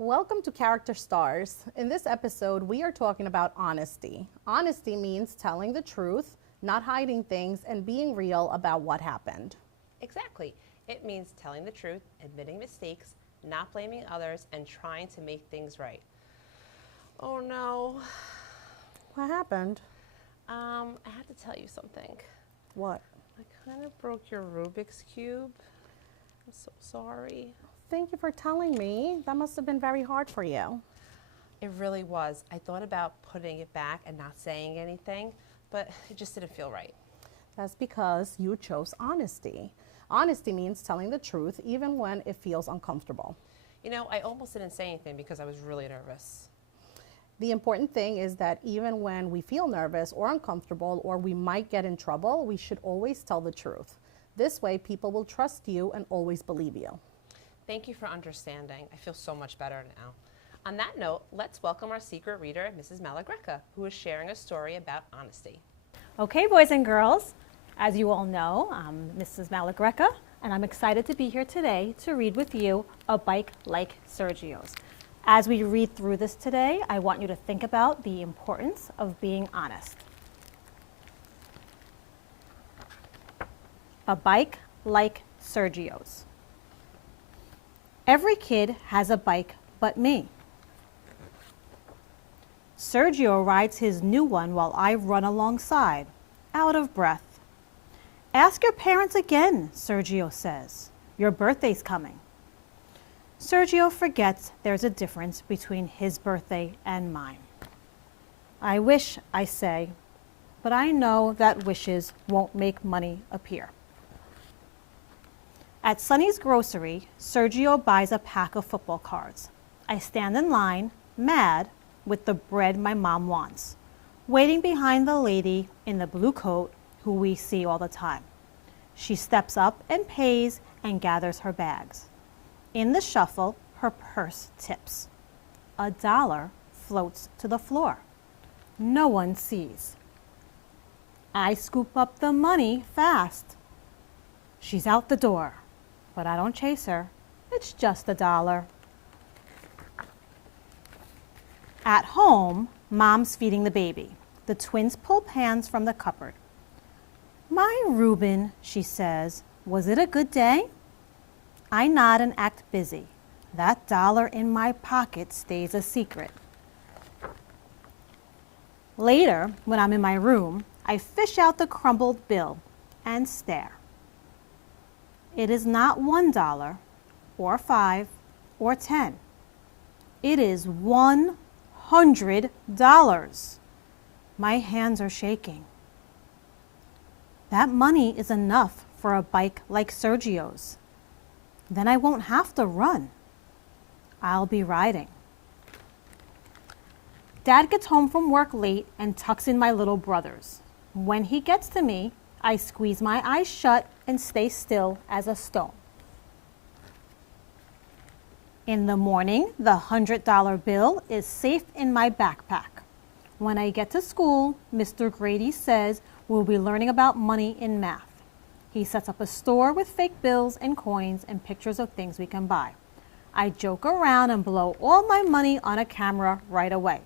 Welcome to Character Stars. In this episode, we are talking about honesty. Honesty means telling the truth, not hiding things, and being real about what happened. Exactly. It means telling the truth, admitting mistakes, not blaming others, and trying to make things right. Oh no. What happened? I have to tell you something. What? I kind of broke your Rubik's Cube. I'm so sorry. Thank you for telling me. That must have been very hard for you. It really was. I thought about putting it back and not saying anything, but it just didn't feel right. That's because you chose honesty. Honesty means telling the truth even when it feels uncomfortable. You know, I almost didn't say anything because I was really nervous. The important thing is that even when we feel nervous or uncomfortable or we might get in trouble, we should always tell the truth. This way, people will trust you and always believe you. Thank you for understanding. I feel so much better now. On that note, let's welcome our secret reader, Mrs. Malagreca, who is sharing a story about honesty. Okay, boys and girls, as you all know, I'm Mrs. Malagreca, and I'm excited to be here today to read with you A Bike Like Sergio's. As we read through this today, I want you to think about the importance of being honest. A Bike Like Sergio's. Every kid has a bike but me. Sergio rides his new one while I run alongside, out of breath. Ask your parents again, Sergio says. Your birthday's coming. Sergio forgets there's a difference between his birthday and mine. I wish, I say, but I know that wishes won't make money appear. At Sonny's grocery, Sergio buys a pack of football cards. I stand in line, mad, with the bread my mom wants, waiting behind the lady in the blue coat who we see all the time. She steps up and pays and gathers her bags. In the shuffle, her purse tips. $1 floats to the floor. No one sees. I scoop up the money fast. She's out the door, but I don't chase her. It's just $1. At home, Mom's feeding the baby. The twins pull pans from the cupboard. My Reuben, she says, was it a good day? I nod and act busy. That dollar in my pocket stays a secret. Later, when I'm in my room, I fish out the crumbled bill and stare. It is not $1 or 5 or 10. It is $100. My hands are shaking. That money is enough for a bike like Sergio's. Then I won't have to run. I'll be riding. Dad gets home from work late and tucks in my little brothers. When he gets to me, I squeeze my eyes shut and stay still as a stone. In the morning, the $100 bill is safe in my backpack. When I get to school, Mr. Grady says we'll be learning about money in math. He sets up a store with fake bills and coins and pictures of things we can buy. I joke around and blow all my money on a camera right away.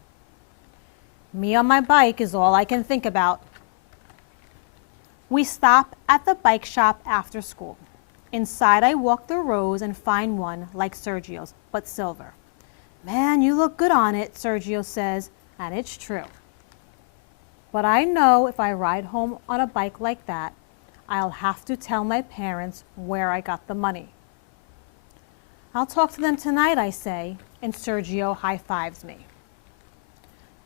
Me on my bike is all I can think about. We stop at the bike shop after school. Inside, I walk the rows and find one like Sergio's, but silver. Man, you look good on it, Sergio says, and it's true. But I know if I ride home on a bike like that, I'll have to tell my parents where I got the money. I'll talk to them tonight, I say, and Sergio high-fives me.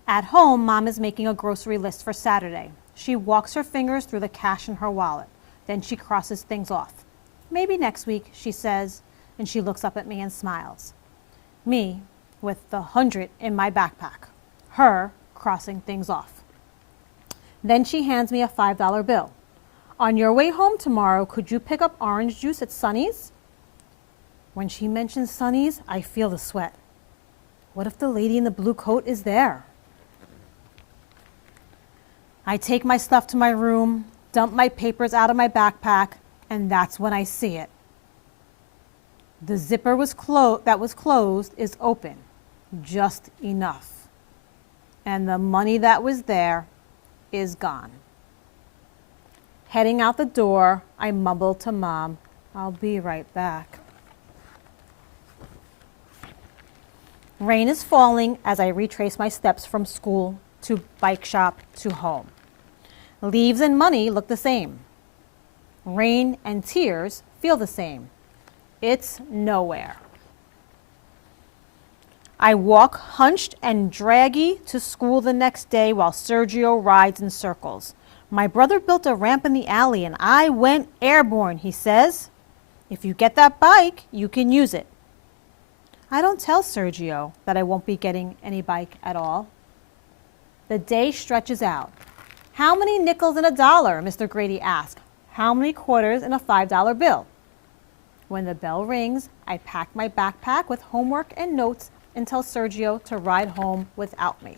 At home, Mom is making a grocery list for Saturday. She walks her fingers through the cash in her wallet. Then she crosses things off. Maybe next week, she says, and she looks up at me and smiles. Me, with the 100 in my backpack. Her crossing things off. Then she hands me a $5 bill. On your way home tomorrow, could you pick up orange juice at Sonny's? When she mentions Sonny's, I feel the sweat. What if the lady in the blue coat is there? I take my stuff to my room, dump my papers out of my backpack, and that's when I see it. The zipper that was closed is open, just enough. And the money that was there is gone. Heading out the door, I mumbled to Mom, "I'll be right back." Rain is falling as I retrace my steps from school to bike shop to home. Leaves and money look the same. Rain and tears feel the same. It's nowhere. I walk hunched and draggy to school the next day while Sergio rides in circles. "My brother built a ramp in the alley and I went airborne," he says. "If you get that bike, you can use it." I don't tell Sergio that I won't be getting any bike at all. The day stretches out. "How many nickels in a dollar?" Mr. Grady asks. "How many quarters in a $5 bill?" When the bell rings, I pack my backpack with homework and notes and tell Sergio to ride home without me.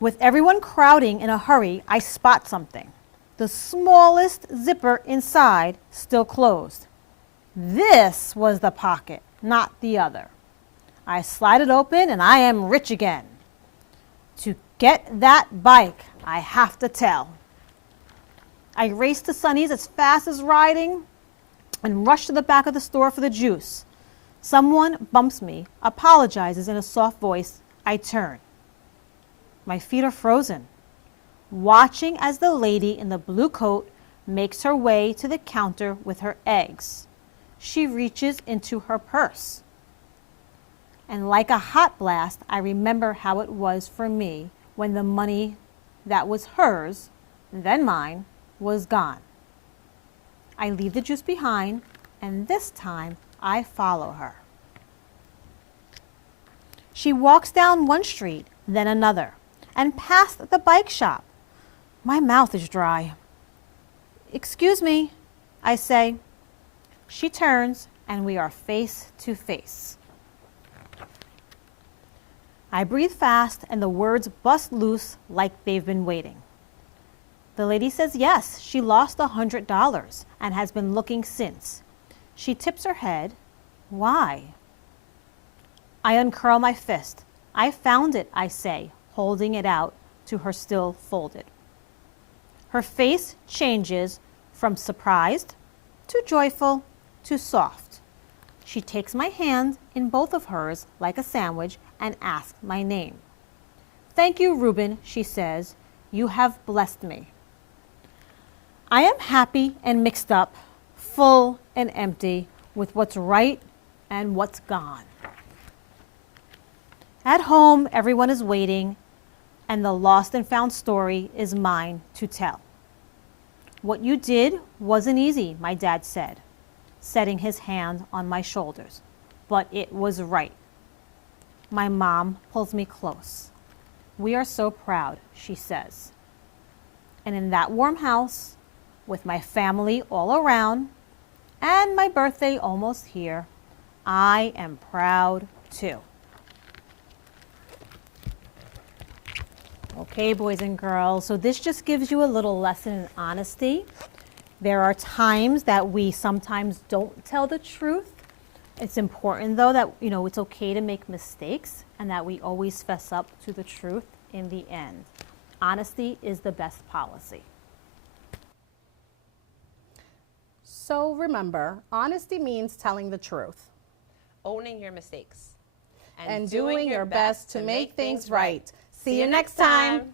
With everyone crowding in a hurry, I spot something. The smallest zipper inside still closed. This was the pocket, not the other. I slide it open and I am rich again. To get that bike, I have to tell. I race to Sonny's as fast as riding and rush to the back of the store for the juice. Someone bumps me, apologizes in a soft voice. I turn. My feet are frozen, watching as the lady in the blue coat makes her way to the counter with her eggs. She reaches into her purse. And like a hot blast, I remember how it was for me when the money that was hers, then mine, was gone. I leave the juice behind, and this time I follow her. She walks down one street, then another, and past the bike shop. My mouth is dry. "Excuse me," I say. She turns, and we are face to face. I breathe fast, and the words bust loose like they've been waiting. The lady says yes, she lost $100 and has been looking since. She tips her head. Why? I uncurl my fist. "I found it," I say, holding it out to her still folded. Her face changes from surprised to joyful to soft. She takes my hand in both of hers like a sandwich and asks my name. "Thank you, Reuben," she says. "You have blessed me." I am happy and mixed up, full and empty, with what's right and what's gone. At home, everyone is waiting, and the lost and found story is mine to tell. "What you did wasn't easy," my dad said, setting his hand on my shoulders, "but it was right." My mom pulls me close. "We are so proud," she says. And in that warm house, with my family all around, and my birthday almost here, I am proud too. Okay, boys and girls, so this just gives you a little lesson in honesty. There are times that we sometimes don't tell the truth. It's important, though, that it's okay to make mistakes and that we always fess up to the truth in the end. Honesty is the best policy. So remember, honesty means telling the truth. Owning your mistakes. And doing your best to make things right. See you next time.